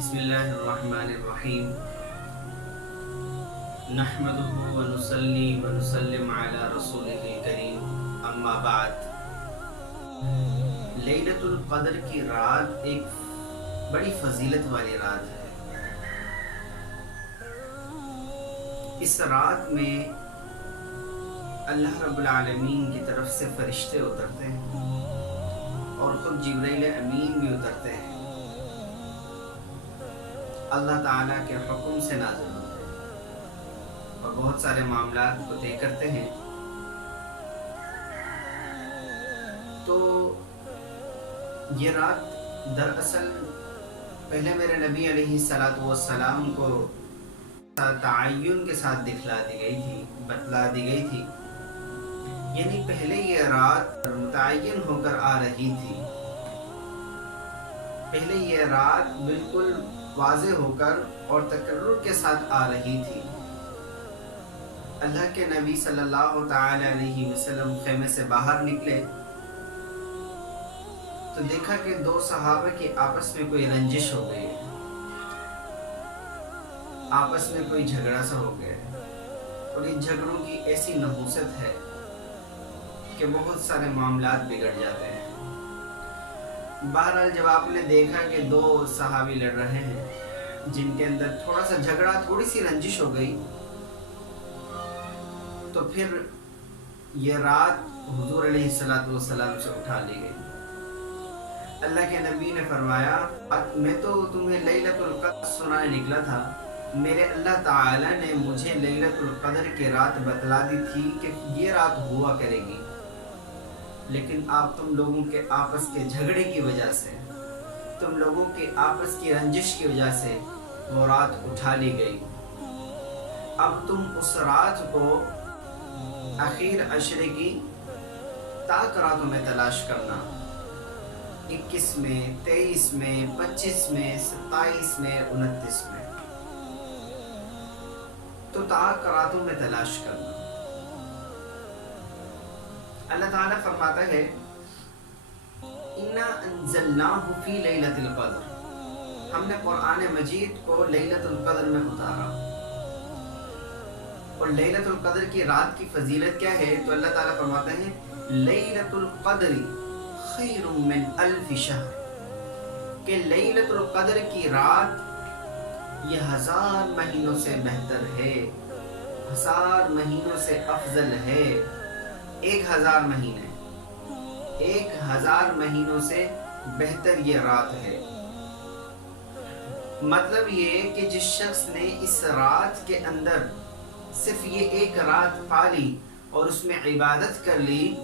بسم اللہ الرحمن الرحیم نحمدہ ونصلی ونسلم علی رسولہ الکریم اما بعد۔ لیلۃ القدر کی رات ایک بڑی فضیلت والی رات ہے۔ اس رات میں اللہ رب العالمین کی طرف سے فرشتے اترتے ہیں اور خود جبرائیل امین بھی اترتے ہیں، اللہ تعالیٰ کے حکم سے نازل ہوتے ہیں اور بہت سارے معاملات کو طے کرتے ہیں۔ تو یہ رات دراصل پہلے میرے نبی علیہ السلام کو تعین کے ساتھ دکھلا دی گئی تھی، بتلا دی گئی تھی، یعنی پہلے یہ رات متعین ہو کر آ رہی تھی، پہلے یہ رات بالکل واضح ہو کر اور تکرر کے ساتھ آ رہی تھی۔ اللہ کے نبی صلی اللہ تعالی علیہ وسلم خیمے سے باہر نکلے تو دیکھا کہ دو صحابہ کی آپس میں کوئی رنجش ہو گئی، آپس میں کوئی جھگڑا سا ہو گیا، اور ان جھگڑوں کی ایسی نحوست ہے کہ بہت سارے معاملات بگڑ جاتے ہیں۔ بہرحال جب آپ نے دیکھا کہ دو صحابی لڑ رہے ہیں جن کے اندر تھوڑا سا جھگڑا، تھوڑی سی رنجش ہو گئی، تو پھر یہ رات حضور علیہ السلام سے اٹھا لی گئی۔ اللہ کے نبی نے فرمایا، میں تو تمہیں لیلۃ القدر سنانے نکلا تھا، میرے اللہ تعالی نے مجھے لیلۃ القدر کی رات بتلا دی تھی کہ یہ رات ہوا کرے گی، لیکن آپ تم لوگوں کے آپس کے جھگڑے کی وجہ سے، تم لوگوں کے آپس کی رنجش کی وجہ سے وہ رات اٹھا لی گئی۔ اب تم اس رات کو اخیر عشرے کی تاک راتوں میں تلاش کرنا، 21 میں، 23 میں، 25 میں، 27 میں، 29 میں، تو تاک راتوں میں تلاش کرنا۔ اللہ تعالیٰ فرماتا ہے، اِنَّا أَنزَلْنَاهُ فِي لَيْلَةِ الْقَدْرِ، ہم نے قرآن مجید کو لیلۃ القدر میں اتارا۔ اور لیلۃ القدر کی رات کی فضیلت کیا ہے؟ تو اللہ تعالیٰ فرماتا ہے، لیلۃ القدر خیر من الف شہر، کہ لیلۃ القدر کی رات یہ 1000 مہینوں سے بہتر ہے، 1000 مہینوں سے افضل ہے۔ 1000 مہینے، 1000 مہینوں سے بہتر یہ رات ہے۔ مطلب یہ کہ جس شخص نے اس رات کے اندر صرف یہ ایک رات پالی اور اس میں عبادت کر لی،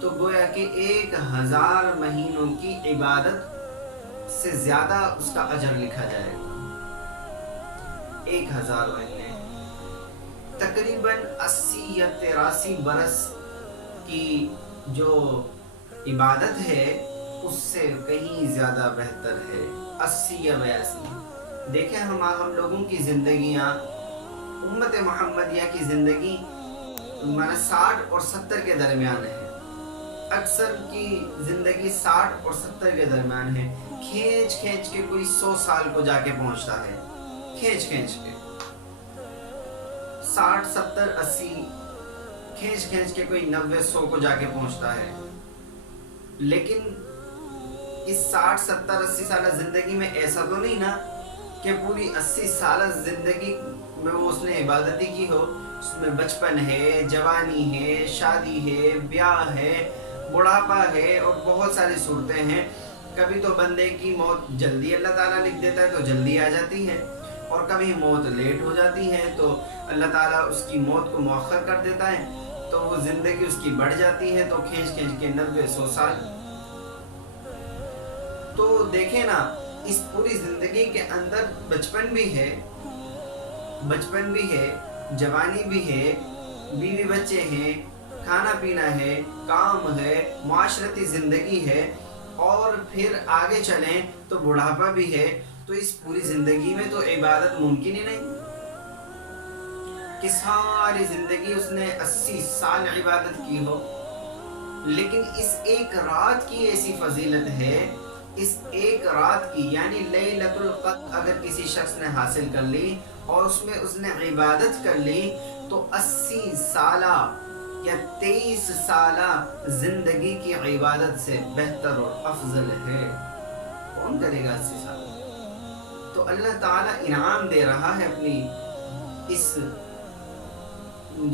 تو گویا کہ 1000 مہینوں کی عبادت سے زیادہ اس کا اجر لکھا جائے گا۔ 1000 مہینے تقریباً 80 یا 83 برس کی جو عبادت ہے اس سے کہیں زیادہ بہتر ہے، 80 یا 82۔ دیکھیں ہم لوگوں کی زندگیاں، امت محمدیہ کی زندگی 60 اور 70 کے درمیان ہے، اکثر کی زندگی 60 اور 70 کے درمیان ہے، کھینچ کھینچ کے کوئی 100 سال کو جا کے پہنچتا ہے، کھینچ کھینچ کے 60 70 80، کھینچ کھینچ کے کوئی 90 100 کو جا کے پہنچتا ہے۔ لیکن اس 60 70 80 سالہ زندگی میں ایسا تو نہیں نا کہ پوری 80 سالہ زندگی میں وہ اس نے عبادت کی ہو، اس میں بچپن ہے، جوانی ہے، شادی ہے، بیاہ ہے، بڑھاپا ہے، اور بہت ساری صورتیں ہیں۔ کبھی تو بندے کی موت جلدی اللہ تعالیٰ لکھ دیتا ہے تو جلدی آ جاتی ہے، اور کبھی موت لیٹ ہو جاتی ہے تو اللہ تعالیٰ اس کی موت کو مؤخر کر دیتا ہے، تو وہ زندگی اس کی بڑھ جاتی ہے، تو کھینچ کھینچ کے 90 100 سال۔ تو دیکھیں نا، اس پوری زندگی کے اندر بچپن بھی ہے، جوانی بھی ہے، بیوی بچے ہیں، کھانا پینا ہے، کام ہے، معاشرتی زندگی ہے، اور پھر آگے چلیں تو بڑھاپا بھی ہے۔ تو اس پوری زندگی میں تو عبادت ممکن ہی نہیں کہ ساری زندگی اس نے 80 سال عبادت کی ہو۔ لیکن اس ایک رات کی ایسی فضیلت ہے، اس ایک رات کی یعنی لیلۃ القدر اگر کسی شخص نے حاصل کر لی اور اس میں اس نے عبادت کر لی تو 80 سالہ یا 23 سالہ زندگی کی عبادت سے بہتر اور افضل ہے۔ کون کرے گا 80 سال؟ تو اللہ تعالیٰ انعام دے رہا ہے اپنی اس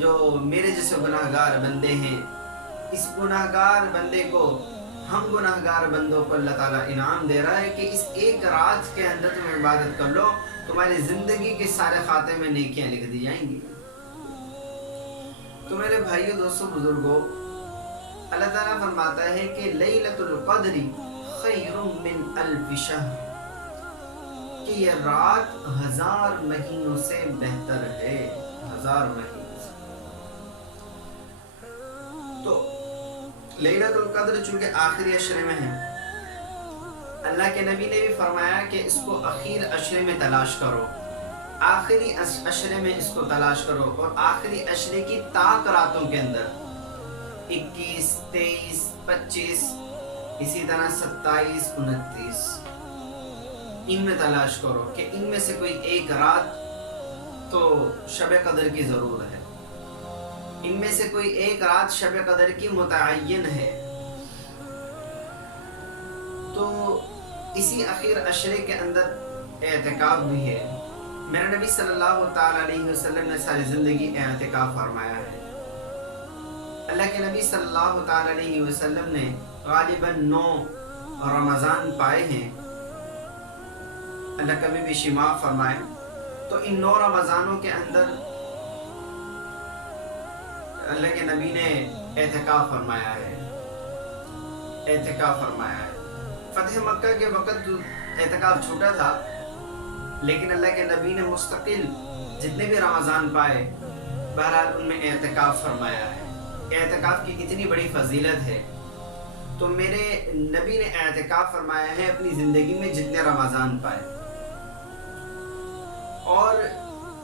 جو میرے جیسے گناہگار بندے ہیں، اس گناہگار بندے کو، ہم گناہگار بندوں کو اللہ تعالیٰ انعام دے رہا ہے کہ اس ایک رات کے اندر تم عبادت کر لو، تمہاری زندگی کے سارے خاتے میں نیکیاں لکھ دی جائیں گی۔ تو میرے بھائیو، دوستو، بزرگوں، اللہ تعالیٰ فرماتا ہے کہ لیلۃ القدر خیر من الف شہر، کہ یہ رات 1000 مہینوں سے بہتر ہے، 1000 مہینوں سے۔ تو لیلۃ القدر چونکہ آخری عشرے میں ہے، اللہ کے نبی نے بھی فرمایا کہ اس کو اخیر عشرے میں تلاش کرو، آخری عشرے میں اس کو تلاش کرو، اور آخری عشرے کی طاق راتوں کے اندر 21، 23، 25، اسی طرح 27، 29 ان میں تلاش کرو کہ ان میں سے کوئی ایک رات تو شب قدر کی ضرور ہے، ان میں سے کوئی ایک رات شب قدر کی متعین ہے۔ تو اسی اخیر عشرے کے اندر اعتکاف بھی ہے۔ میرا نبی صلی اللہ تعالیٰ علیہ وسلم نے ساری زندگی اعتکاف فرمایا ہے۔ اللہ کے نبی صلی اللہ تعالیٰ علیہ وسلم نے غالباً 9 رمضان پائے ہیں، اللہ کبھی بھی شمار فرمائے۔ تو ان 9 رمضانوں کے اندر اللہ کے نبی نے اعتکاف فرمایا ہے، اعتکاف فرمایا ہے۔ فتح مکہ کے وقت اعتکاف چھوٹا تھا، لیکن اللہ کے نبی نے مستقل جتنے بھی رمضان پائے بہرحال ان میں اعتکاف فرمایا ہے۔ اعتکاف کی کتنی بڑی فضیلت ہے۔ تو میرے نبی نے اعتکاف فرمایا ہے اپنی زندگی میں جتنے رمضان پائے، اور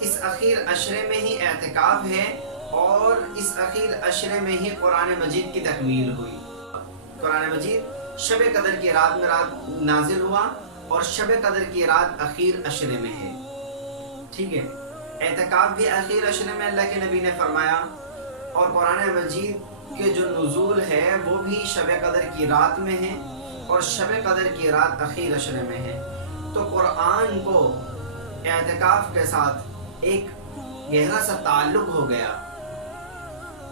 اس اخیر عشرے میں ہی اعتکاف ہے، اور اس اخیر عشرے میں ہی قرآن مجید کی تکمیل ہوئی۔ قرآن مجید شب قدر کی رات میں نازل ہوا، اور شب قدر کی رات اخیر عشرے میں ہے، ٹھیک ہے۔ اعتکاف بھی اخیر عشرے میں اللہ کے نبی نے فرمایا، اور قرآن مجید کے جو نزول ہے وہ بھی شب قدر کی رات میں ہے، اور شب قدر کی رات اخیر عشرے میں ہے۔ تو قرآن کو اعتکاف کے ساتھ ایک گہرا سا تعلق ہو گیا۔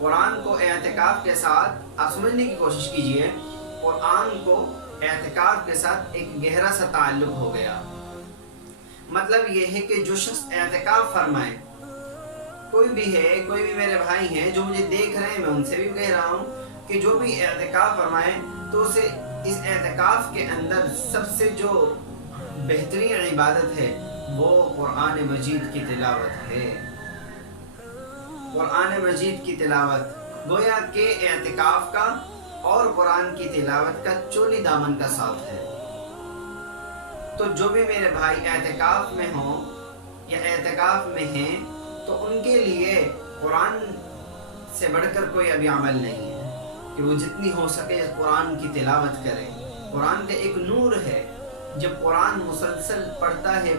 قرآن کو اعتکاف کے ساتھ آپ سمجھنے کی کوشش کیجئے، قرآن کو اعتکاف کے ساتھ ایک گہرا سا تعلق ہو گیا۔ مطلب یہ ہے کہ جو شخص اعتکاف فرمائے، کوئی بھی ہے، کوئی بھی میرے بھائی ہیں جو مجھے دیکھ رہے ہیں، میں ان سے بھی کہہ رہا ہوں کہ جو بھی اعتکاف فرمائے تو اسے اس اعتکاف کے اندر سب سے جو بہترین عبادت ہے وہ قرآن مجید کی تلاوت ہے۔ قرآن مجید کی تلاوت گویا کہ اعتکاف کا اور قرآن کی تلاوت کا چولی دامن کا ساتھ ہے۔ تو جو بھی میرے بھائی اعتکاف میں ہوں یا اعتکاف میں ہیں تو ان کے لیے قرآن سے بڑھ کر کوئی ابھی عمل نہیں ہے کہ وہ جتنی ہو سکے قرآن کی تلاوت کریں۔ قرآن کا ایک نور ہے، جب قرآن مسلسل پڑھتا ہے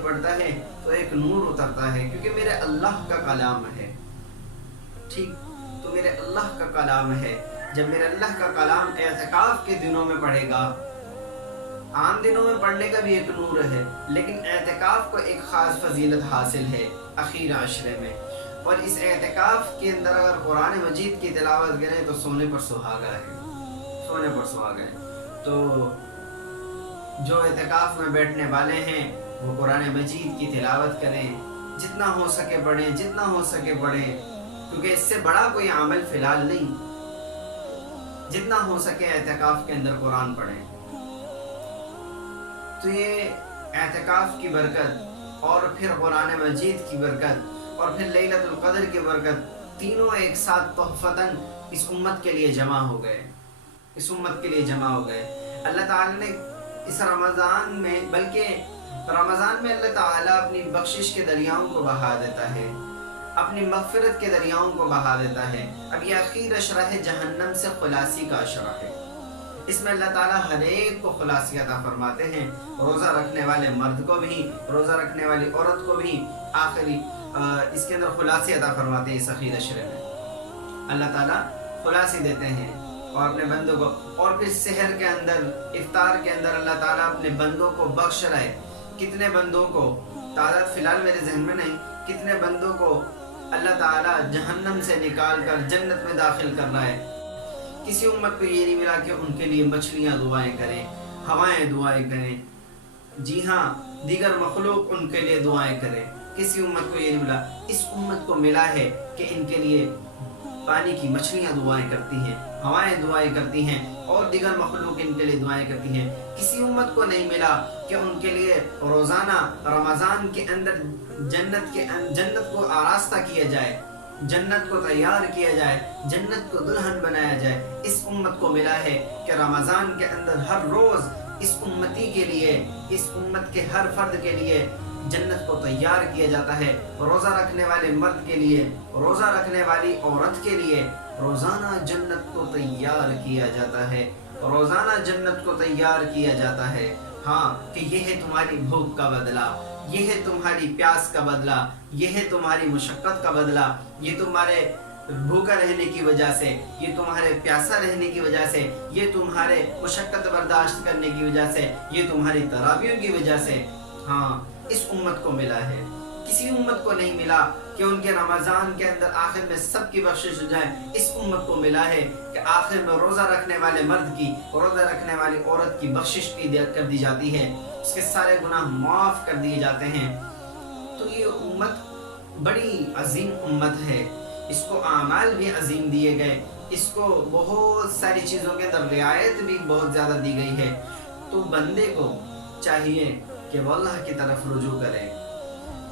تو ایک نور اترتا ہے، کیونکہ میرے اللہ کا کلام ہے، ٹھیک، تو میرے اللہ کا کلام ہے۔ جب میرے اللہ کا کلام اعتکاف کے دنوں میں پڑھے گا، عام دنوں میں پڑھنے کا بھی ایک نور ہے، لیکن اعتکاف کو ایک خاص فضیلت حاصل ہے اخیر عشرے میں، اور اس اعتکاف کے اندر اگر قرآن مجید کی تلاوت کریں تو سونے پر سہاگا ہے، سونے پر سہاگا ہے۔ تو جو اعتکاف میں بیٹھنے والے ہیں وہ قرآن مجید کی تلاوت کریں، جتنا ہو سکے پڑھیں، جتنا ہو سکے پڑھیں، کیونکہ اس سے بڑا کوئی عمل فی الحال نہیں۔ جتنا ہو سکے اعتکاف کے اندر قرآن پڑھیں۔ تو یہ اعتکاف کی برکت، اور پھر قرآن مجید کی برکت، اور پھر لیلۃ القدر کی برکت، تینوں ایک ساتھ تحفتاً اس امت کے لیے جمع ہو گئے، اس امت کے لیے جمع ہو گئے۔ اللہ تعالیٰ نے اس رمضان میں، بلکہ رمضان میں اللہ تعالیٰ اپنی بخشش کے دریاؤں کو بہا دیتا ہے، اپنی مغفرت کے دریاؤں کو بہا دیتا ہے۔ اب یہ اخیر عشرہ ہے، جہنم سے خلاصی کا عشرہ ہے۔ اس میں اللہ تعالیٰ ہر ایک کو خلاصی عطا فرماتے ہیں، روزہ رکھنے والے مرد کو بھی، روزہ رکھنے والی عورت کو بھی آخری اس کے اندر خلاصی عطا فرماتے ہیں۔ اس اخیر عشرے میں اللہ تعالیٰ خلاصی دیتے ہیں اور اپنے بندوں کو، اور پھر سحر کے اندر، افطار کے اندر اللہ تعالیٰ اپنے بندوں کو بخش رہے۔ کتنے بندوں کو، تعداد فی الحال میرے ذہن میں نہیں، کتنے بندوں کو اللہ تعالیٰ جہنم سے نکال کر جنت میں داخل کر رہا ہے۔ کسی امت کو یہ نہیں ملا کہ ان کے لیے مچھلیاں دعائیں کریں، ہوائیں دعائیں کریں، جی ہاں دیگر مخلوق ان کے لیے دعائیں کریں، کسی امت کو یہ نہیں ملا۔ اس امت کو ملا ہے کہ ان کے لیے پانی کی مچھلیاں دعائیں کرتی ہیں، ہوائیں دعائیں کرتی ہیں، اور دیگر مخلوق ان کے لیے دعائیں کرتی ہیں۔ کسی امت کو نہیں ملا کہ ان کے لیے روزانہ رمضان کے اندر جنت کو آراستہ کیا جائے، جنت کو تیار کیا جائے، جنت کو دلہن بنایا جائے۔ اس امت کو ملا ہے کہ رمضان کے اندر ہر روز اس امتی کے لیے، اس امت کے ہر فرد کے لیے جنت کو تیار کیا جاتا ہے۔ روزہ رکھنے والے مرد کے لیے، روزہ رکھنے والی عورت کے لیے روزانہ جنت کو تیار کیا جاتا ہے، روزانہ جنت کو تیار کیا جاتا ہے۔ ہاں کہ یہ ہے تمہاری بھوک کا بدلہ، یہ ہے تمہاری پیاس کا بدلہ، یہ ہے تمہاری مشقت کا بدلہ، یہ تمہارے بھوکا رہنے کی وجہ سے، یہ تمہارے پیاسا رہنے کی وجہ سے، یہ تمہارے مشقت برداشت کرنے کی وجہ سے، یہ تمہاری تراویحوں کی وجہ سے۔ ہاں اس امت کو ملا ہے۔ کسی امت کو نہیں ملا کہ ان کے رمضان کے اندر آخر میں سب کی بخشش ہو جائے۔ اس امت کو ملا ہے کہ آخر میں روزہ رکھنے والے مرد کی، روزہ رکھنے والی عورت کی بخشش کر دی جاتی ہے، اس کے سارے گناہ معاف کر دیے جاتے ہیں۔ تو یہ امت بڑی عظیم امت ہے، اس کو اعمال بھی عظیم دیے گئے، اس کو بہت ساری چیزوں کے اندر رعایت بھی بہت زیادہ دی گئی ہے۔ تو بندے کو چاہیے کہ وہ اللہ کی طرف رجوع کرے۔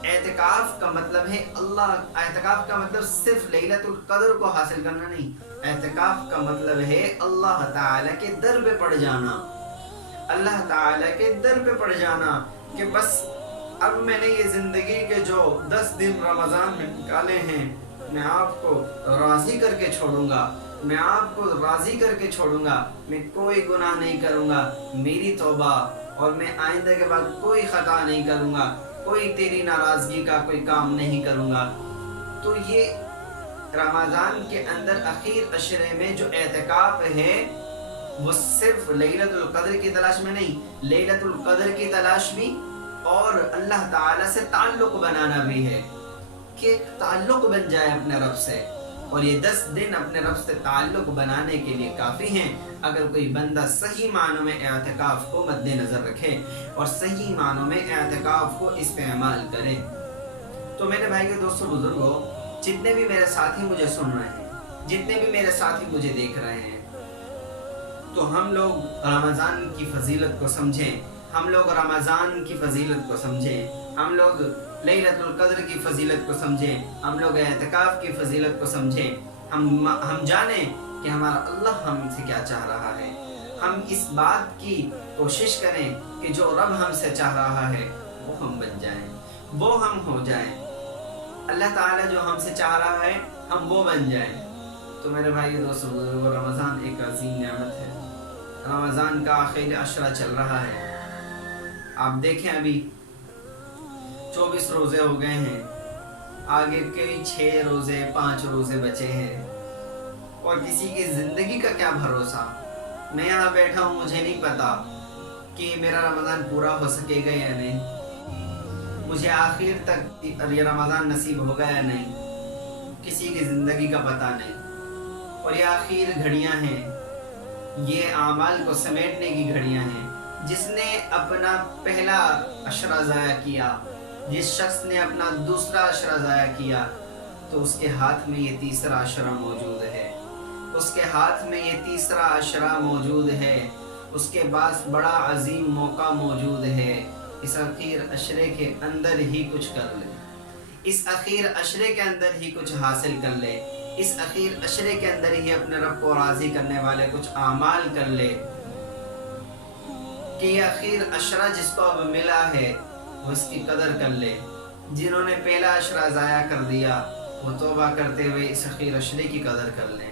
اعتکاف کا مطلب ہے اعتکاف کا مطلب صرف لیلۃ القدر کو حاصل کرنا نہیں، اعتکاف کا مطلب ہے اللہ تعالیٰ کے در پہ پڑ جانا، اللہ تعالیٰ کے در پہ پڑ جانا کہ بس اب میں نے یہ زندگی کے جو 10 دن رمضان میں نکالے ہیں، میں آپ کو راضی کر کے چھوڑوں گا، میں آپ کو راضی کر کے چھوڑوں گا، میں کوئی گناہ نہیں کروں گا، میری توبہ، اور میں آئندہ کے بعد کوئی خطا نہیں کروں گا، کوئی تیری ناراضگی کا کوئی کام نہیں کروں گا۔ تو یہ رمضان کے اندر اخیر عشرے میں جو اعتکاف ہے وہ صرف لیلۃ القدر کی تلاش میں نہیں، لیلۃ القدر کی تلاش بھی اور اللہ تعالیٰ سے تعلق بنانا بھی ہے، کہ تعلق بن جائے اپنے رب سے۔ اور یہ 10 دن اپنے رب سے تعلق بنانے کے لیے کافی ہیں اگر کوئی بندہ صحیح معنوں میں اعتکاف کو مد نظر رکھے اور صحیح معنوں میں اعتکاف کو استعمال کرے۔ تو میرے بھائی کے دوستوں بزرگوں، جتنے بھی میرے ساتھی مجھے سن رہے ہیں، جتنے بھی میرے ساتھی مجھے دیکھ رہے ہیں، تو ہم لوگ رمضان کی فضیلت کو سمجھیں، ہم لوگ رمضان کی فضیلت کو سمجھیں، ہم لوگ لیلۃ القدر کی فضیلت کو سمجھیں، ہم لوگ اعتکاف کی فضیلت کو سمجھیں، ہم جانیں کہ ہمارا اللہ ہم سے کیا چاہ رہا ہے، ہم اس بات کی کوشش کریں کہ جو رب ہم سے چاہ رہا ہے وہ ہم بن جائیں، وہ ہم ہو جائیں، اللہ تعالیٰ جو ہم سے چاہ رہا ہے ہم وہ بن جائیں۔ تو میرے بھائی دوستو بزرگوں، رمضان ایک عظیم نعمت ہے، رمضان کا آخری عشرہ چل رہا ہے، آپ دیکھیں ابھی 24 روزے ہو گئے ہیں، آگے کئی 6 روزے 5 روزے بچے ہیں، اور کسی کی زندگی کا کیا بھروسہ۔ میں یہاں بیٹھا ہوں، مجھے نہیں پتا کہ میرا رمضان پورا ہو سکے گا یا نہیں، مجھے آخر تک یہ رمضان نصیب ہوگا یا نہیں، کسی کی زندگی کا پتہ نہیں۔ اور یہ آخر گھڑیاں ہیں، یہ اعمال کو سمیٹنے کی گھڑیاں ہیں۔ جس نے اپنا پہلا عشرہ ضائع کیا، جس شخص نے اپنا دوسرا عشرہ ضائع کیا، تو اس کے ہاتھ میں یہ تیسرا عشرہ موجود ہے، اس کے ہاتھ میں یہ تیسرا عشرہ موجود ہے، اس کے پاس بڑا عظیم موقع موجود ہے۔ اس اخیر عشرے کے اندر ہی کچھ کر لے، اس اخیر عشرے کے اندر ہی کچھ حاصل کر لے، اس اخیر عشرے کے اندر ہی اپنے رب کو راضی کرنے والے کچھ اعمال کر لے، کہ یہ اخیر عشرہ جس کو اب ملا ہے وہ اس کی قدر کر لے۔ جنہوں نے پہلا عشرہ ضائع کر دیا وہ توبہ کرتے ہوئے اس اخیر عشرے کی قدر کر لیں۔